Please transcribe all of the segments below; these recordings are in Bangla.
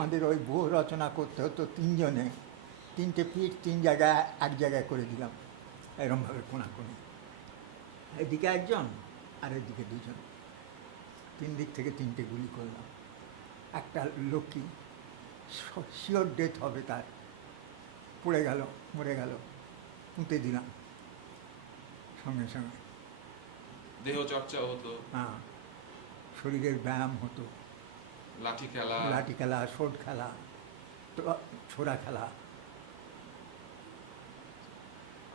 আমাদের ওই বই রচনা করতে হতো তিনজনে, তিনটে পিঠ তিন জায়গায় এক জায়গায় করে দিলাম, এরমভাবে কোনাকুনি, এদিকে একজন আর এদিকে দুজন, তিন দিক থেকে তিনটে গুলি করলাম। একটা লোকই শিওর ডেথ হবে তার, পড়ে গেল, মরে গেল, পুঁতে দিলাম সঙ্গে সঙ্গে। দেহ চর্চা হতো, হ্যাঁ, শরীরের ব্যায়াম হতো, লাঠি খেলা, লাঠি খেলা, শোট খেলা, ছোড়া খেলা।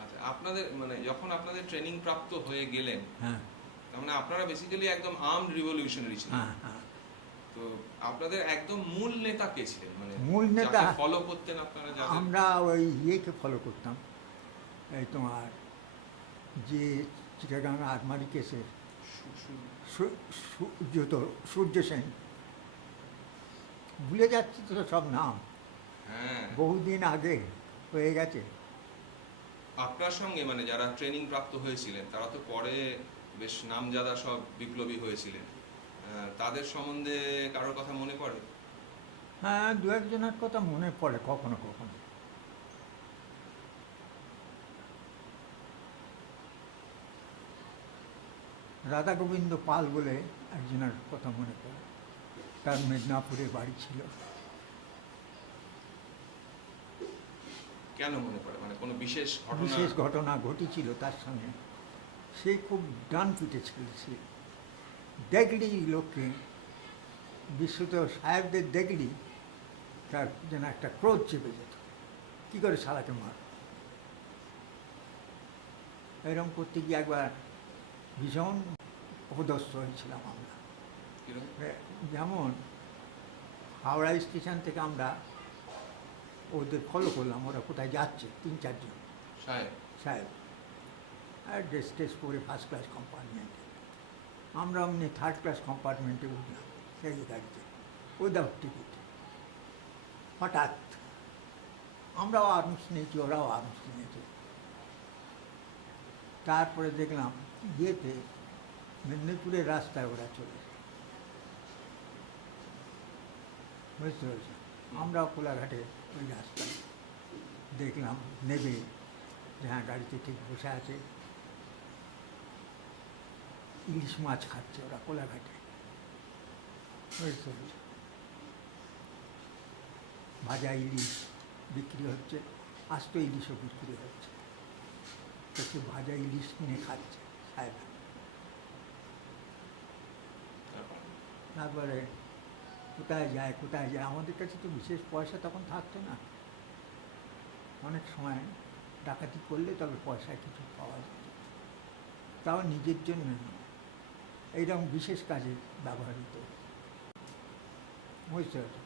আচ্ছা, আপনাদের মানে যখন আপনাদের ট্রেনিং প্রাপ্ত হয়ে গেলেন, হ্যাঁ, তার মানে আপনারা বেসিক্যালি একদম আর্মড রিভলিউশনারি ছিলেন। হ্যাঁ, হ্যাঁ। তো আপনাদের একদম মূল নেতা কে ছিলেন, মানে মূল নেতা ফলো করতেন আপনারা? আমরা ওই ইয়েকে ফলো করতাম, এই তোমার যে চিটাগাং আরমারি কেসের সূর্য সেন, ভুলে যাচ্ছি তো সব নাম, হ্যাঁ, বহুদিন আগে হয়ে গেছে। আপনার সঙ্গে মানে যারা ট্রেনিং প্রাপ্ত হয়েছিলেন তারা তো পরে বেশ নামজাদা সব বিপ্লবী হয়েছিলেন, তাদের সম্বন্ধে কারোর কথা মনে পড়ে? হ্যাঁ, দু একজনের কথা মনে পড়ে কখনো কখনো। রাধা গোবিন্দ পাল বলে একজনের কথা মনে পড়ে, তার মেদিনীপুরে বাড়ি ছিল। কেন মনে পড়ে, মানে কোনো বিশেষ বিশেষ ঘটনা ঘটেছিল তার সঙ্গে। সে খুব ডান পিটে ছিল, সে দেখলি লোককে, বিশ্বত সাহেবদের দেখলি তার যেন একটা ক্রোধ চেপে যেত, কী করে শালাকে মার। এরকম করতে গিয়ে একবার ভীষণ অপদস্থ হয়েছিলাম আমরা। যেমন হাওড়া স্টেশন থেকে আমরা ওদের ফলো করলাম, ওরা কোথায় যাচ্ছে, তিন চারজন সাহেব, আর ড্রেস ট্রেস পরে ফার্স্ট ক্লাস কম্পার্টমেন্টে, আমরা অমনি থার্ড ক্লাস কম্পার্টমেন্টে উঠলাম সেই গাড়িতে, উইদাউট টিকিট। হঠাৎ আমরাও আর্মস নিয়েছি, ওরাও আর্মস নিয়েছে। তারপরে দেখলাম ইয়েতে মেদিনীপুরের রাস্তায় ওরা চলে, বুঝতে পেরেছি। আমরাও কোলাঘাটে ওই রাস্তায় দেখলাম নেবে, হ্যাঁ গাড়িতে ঠিক বসে আছে, ইলিশ মাছ খাচ্ছে ওরা কোলাঘাটে, বুঝতে পেরেছি। ভাজা ইলিশ বিক্রি হচ্ছে, আস্ত ইলিশও বিক্রি হচ্ছে, তো সে ভাজা ইলিশ কিনে খাচ্ছে সাহেব। তারপরে কোথায় যায় কোথায় যায়, আমাদের কাছে তো বিশেষ পয়সা তখন থাকতো না, অনেক সময় ডাকাতি করলে তবে পয়সায় কিছু পাওয়া যেত, তাও নিজের জন্য এইরকম বিশেষ কাজে ব্যবহৃত, বুঝতে পারছো।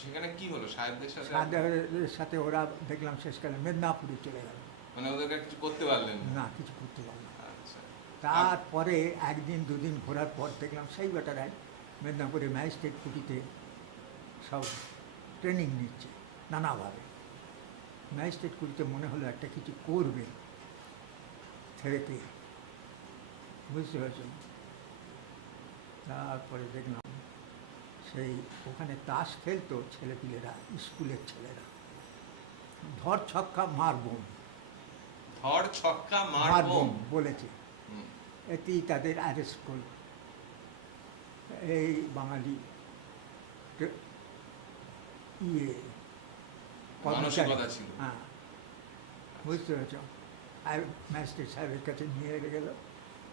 সেখানে কি হলো সাহেবদের সাথে? সাহেবদের সাথে ওরা দেখলাম শেষকালে মেদিনীপুরে চলে গেল, মানে ওদেরকে কিছু করতে পারলেন না, কিছু করতে পারলাম। আচ্ছা, তারপরে একদিন দুদিন ঘোরার পর দেখলাম সেই বেটারাই মেদিনীপুরে ম্যাজিস্ট্রেট কুটিতে সব ট্রেনিং নিচ্ছে নানাভাবে। ম্যাজিস্ট্রেট কুটিতে মনে হলো একটা কিছু করবে, থেরেপি, বুঝতে পারছেন। তারপরে দেখলাম সেই ওখানে তাস খেলতো ছেলেপিলেরা, স্কুলের ছেলেরা, ধর ছক্কা মার বোম, ধর ছক্কা মার বোম বলেছে, এতেই তাদের অ্যারেস্ট করল। এই বাঙালি ইয়ে মানসিকতা ছিল। হ্যাঁ, বুঝতে পেরেছ। আর ম্যাজিস্ট্রেট সাহেবের কাছে নিয়ে গেল,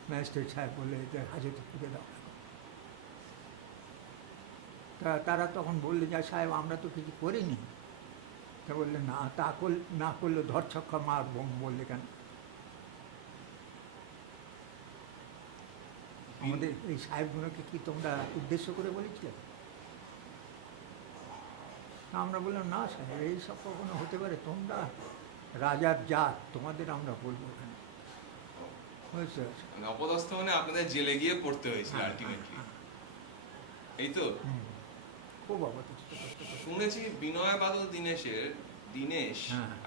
ম্যাজিস্ট্রেট সাহেব বললে এটা হাজতে পুড়ে দাও। তারা তখন বললে যে সাহেব আমরা তো কিছু করিনি। তা বললে না, তা না করলে ধর ছক্কা মার বোম বললে কেন? আমাদের এই সাহেবগুলোকে কি তোমরা উদ্দেশ্য করে বলেছিলে? আমরা বললাম না সাহেব, এইসব কখনো হতে পারে, তোমরা রাজার জাত, তোমাদের আমরা বলবো এখানে, বুঝতে পারছো। অপদস্থ মানে আপনাদের জেলে গিয়ে পড়তে হয়েছিল আলটিমেটলি, এই তো? খুব অপদস্থ। শুনেছি বিনয় বাদল দীনেশ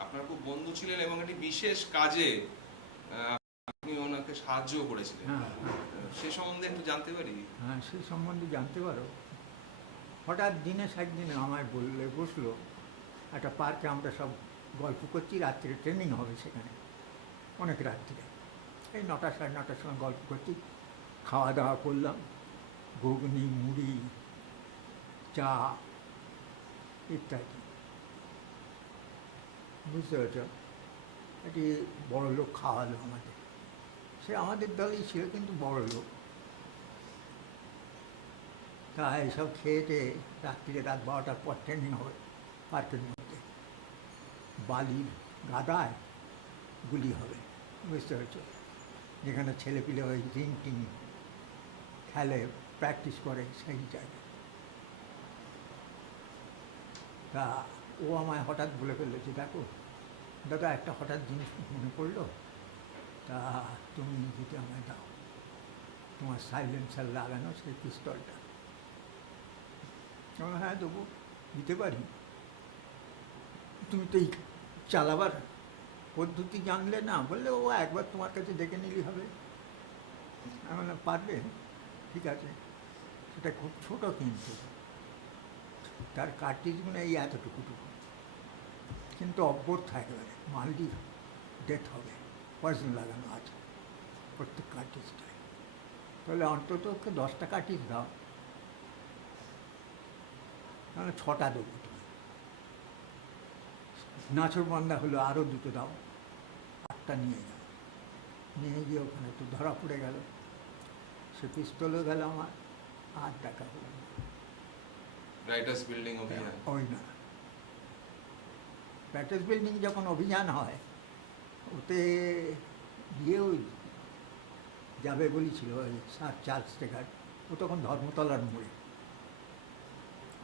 আপনার খুব বন্ধু ছিলেন এবং একটি বিশেষ কাজে আপনি ওনাকে সাহায্য করেছিলেন, সে সম্বন্ধে একটু জানতে পারি? হ্যাঁ, সে সম্বন্ধে জানতে পারো। হঠাৎ দিনে একদিন আমায় বললে বসলো, একটা পার্কে আমরা সব গল্প করছি, রাত্রে ট্রেনিং হবে সেখানে, অনেক রাত্রে, এই 9টা সাড়ে 9টার সময় গল্প করছি, খাওয়া দাওয়া করলাম, ঘুগনি, মুড়ি, চা ইত্যাদি, বুঝতে পারছ। একটি বড় লোক খাওয়ালো আমাদের, সে আমাদের দলেই ছিল কিন্তু বড় লোক। তা এইসব খেয়েতে রাত্রিরে রাত 12টার পর ট্রেনিং হবে পার্কের মধ্যে, বালির গাদায় গুলি হবে, বুঝতে পারছো, যেখানে ছেলেপিলে ওই রিং টিং খেলে, প্র্যাকটিস করে সেই জায়গায়। তা ও আমায় হঠাৎ বলে ফেললো যে, দেখো দাদা, একটা হঠাৎ জিনিস মনে পড়লো, তা তুমি যদি আমায় দাও তোমার সাইলেন্সার লাগানো সেই পিস্তলটা। হ্যাঁ দেবো, দিতে পারি, তুমি তো এই চালাবার পদ্ধতি জানলে না। বললে, ও একবার তোমার কাছে দেখে নিলেই হবে। আমি বললাম, পারবে? ঠিক আছে। সেটা খুব ছোটো, কিন্তু তার কার্টিজগুলো এই এতটুকুটুকু, কিন্তু অব্বর থাকবে, মাল্টির ডেথ হবে, পয়জন লাগানো আছে প্রত্যেক কার্টিজটায়। তাহলে অন্তত ওকে 10টা কার্টিজ দাও, তাহলে 6টা দেবো। তুমি নাচরবান্ধা হলো, আরও 2টো দাও, 8টা নিয়ে গেল। নিয়ে গিয়ে ওখানে তো ধরা পড়ে গেল, সে পিস্তলও গেল আমার, আর টাকা হলো না। রাইটার্স বিল্ডিং অভিযান? ওই না, রাইটার্স বিল্ডিং যখন অভিযান হয়, ওতে গিয়েও যাবে বলেছিল ওই স্যার চার্লস টেকার, ও তখন ধর্মতলার মোড়ে,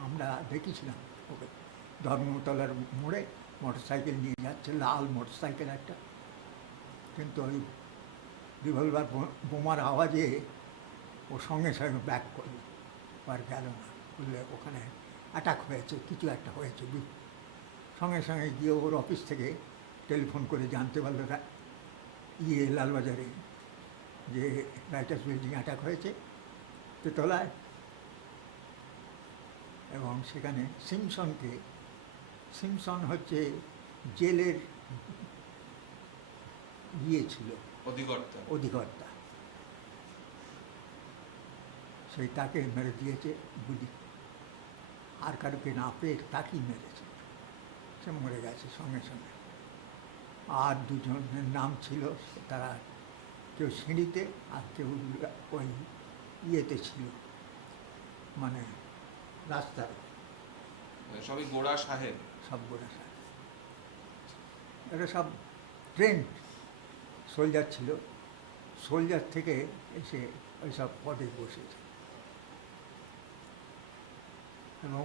আমরা দেখেছিলাম ওকে ধর্মতলার মোড়ে মোটরসাইকেল নিয়ে যাচ্ছে, লাল মোটরসাইকেল একটা, কিন্তু ওই রিভলভার বোমার আওয়াজে ও সঙ্গে সঙ্গে ব্যাক করল, আর গেল না। বললে ওখানে অ্যাটাক হয়েছে, কিছু একটা হয়েছে। সঙ্গে সঙ্গে গিয়ে ওর অফিস থেকে টেলিফোন করে জানতে পারলো লালবাজারে যে রাইটার্স বিল্ডিং অ্যাটাক হয়েছে তেতলায়, এবং সেখানে সিমসন হচ্ছে জেলের ছিল, অধিকর্তা, সেই তাকে মেরে দিয়েছে গুলি, আর কারোকে না পেয়ে তাকেই মেরেছে, সে মরে গেছে সঙ্গে সঙ্গে। আর 2জনের নাম ছিল, তারা কেউ সিঁড়িতে আর কেউ ওই ইয়েতে ছিল, মানে রাস্তার, সবই গোড়া সাহেব, সব গোড়া সাহেব। এটা সব ট্রেন্ড সোলজার ছিল, সোলজার থেকে এসে ওই সব পদে বসেছে। এবং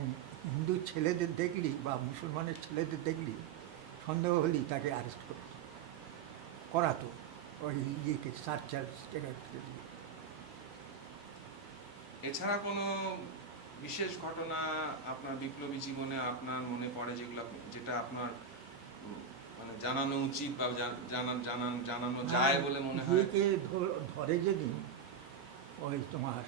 হিন্দু ছেলেদের দেখলি বা মুসলমানের ছেলেদের দেখলি সন্দেহ হলেই তাকে অ্যারেস্ট করাতো ওই ইয়েকে, সার্চ চার্জ দিয়ে। এছাড়া কোনো বিশেষ ঘটনা আপনার বিপ্লবী জীবনে আপনার মনে পড়ে, যেটা আপনার মানে জানানো উচিত বা জানানো যায় বলে মনে হয়? ধরে যেদিন ওই তোমার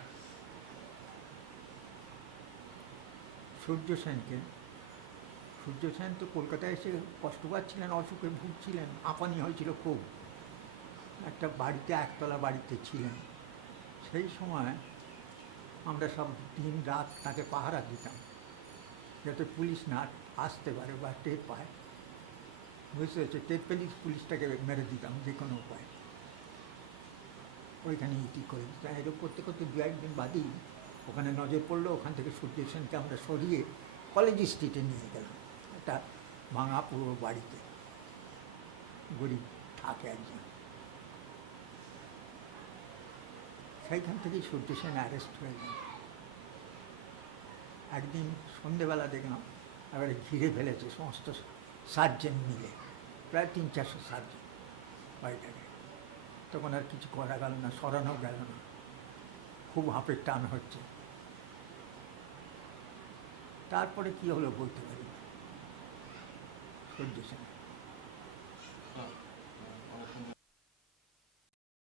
সূর্য সেন তো কলকাতায় এসে কষ্ট পাচ্ছিলেন, অসুখে ভুগছিলেন, আপানি হয়েছিল খুব, একটা বাড়িতে, একতলা বাড়িতে ছিলেন। সেই সময় আমরা সব দিন রাত তাকে পাহারা দিতাম, যাতে পুলিশ না আসতে পারে বা টের পায়, বুঝতে হচ্ছে, টের পেলে পুলিশটাকে মেরে দিতাম যে কোনো উপায়, ওইখানে ইটি করে দিতাম। এরকম করতে করতে 2-1 দিন বাদেই ওখানে নজর পড়লো, ওখান থেকে সূর্য সেনকে আমরা সরিয়ে কলেজ স্ট্রিটে নিয়ে গেলাম, একটা ভাঙা পুরো বাড়িতে, গরিব থাকে একজন। সেইখান থেকেই সূর্য সেন অ্যারেস্ট হয়ে গেল। একদিন সন্ধেবেলা দেখলাম এবারে ঘিরে ফেলেছে সমস্ত সার্জেন্ট মিলে, প্রায় 300-400 সার্জেন্ট বাড়িটাকে। তখন আর কিছু করা গেল না, সরানো গেল না, খুব হাঁপের টান হচ্ছে। তারপরে কি হলো বলতে পারি না, সূর্য সেন।